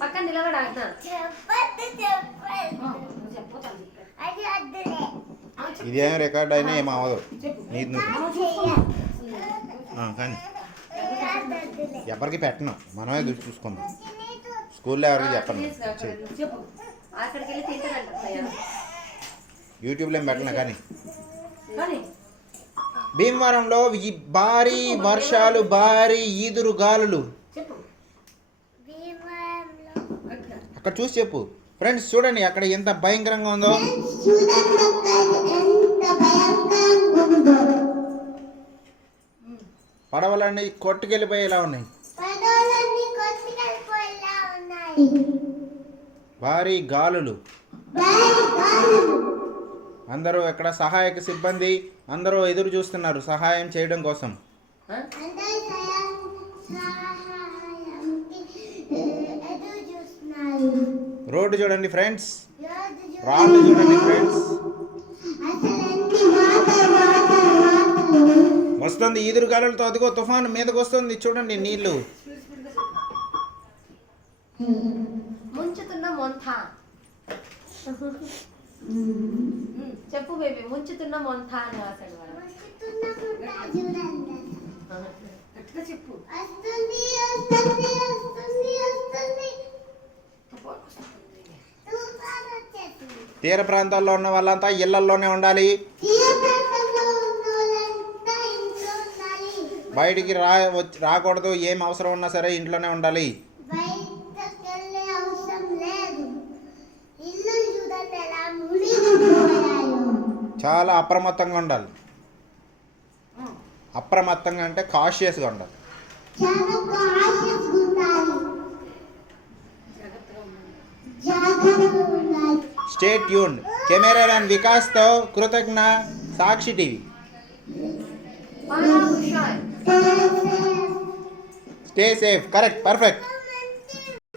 పక్కన నిలబడా ఇదేం రికార్డ్ అయినా ఏం అవ్వదు. నీది కానీ ఎవరికి పెట్టను, మనమే చూసుకుందాం. స్కూల్లో ఎవరికి చెప్పను, యూట్యూబ్లో ఏం పెట్టను. కానీ భీమవరంలో భారీ వర్షాలు, భారీ ఈదురు గాలులు. అక్కడ చూసి చెప్పు ఫ్రెండ్స్. చూడండి అక్కడ ఎంత భయంకరంగా ఉందో. పడవలన్నీ కొట్టుకెళ్ళిపోయేలా ఉన్నాయి. భారీ గాలులు. అందరూ ఇక్కడ సహాయక సిబ్బంది అందరూ ఎదురు చూస్తున్నారు సహాయం చేయడం కోసం. రోడ్డు చూడండి ఫ్రెండ్స్, రాళ్ళు చూడండి ఫ్రెండ్స్. వస్తుంది ఈదురు గాలులతో. అదిగో తుఫాను మీదకి వస్తుంది చూడండి. నీళ్లు ముంచుతున్న మొంత. చెప్పు బేబీ, ముంచుతున్న మొంత అని రాశాడు వాడు. చెప్పు. తీర ప్రాంతాల్లో ఉన్న వాళ్ళంతా ఇళ్లల్లోనే ఉండాలి. బయటికి రాకూడదు. ఏం అవసరం ఉన్నా సరే ఇంట్లోనే ఉండాలి. చాలా అప్రమత్తంగా ఉండాలి. అప్రమత్తంగా అంటే కాషియస్గా ఉండాలి. Stay tuned. కెమెరామెన్ వికాస్తో కృతజ్ఞ, Sakshi TV. Stay safe. Correct, perfect.